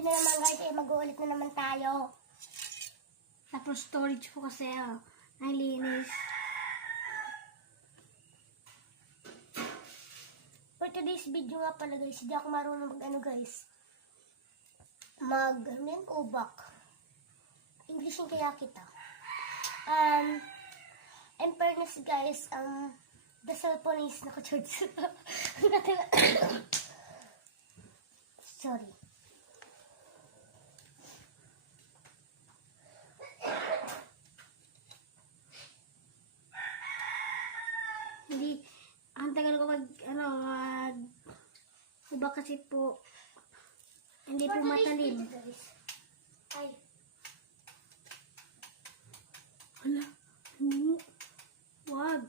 video na naman guys, mag-uulit na naman tayo. Tapos storage po kasi, ang linis. For today's video nga pala guys, hindi ako marunong mag-ano guys. Kubak. Englishin kaya kita. In fairness guys, the cellphone is naka-charge. Sorry. Hindi, ang tagal ko ubak kasi po, hindi po matalim. Ay, Hala, hindi. Wag.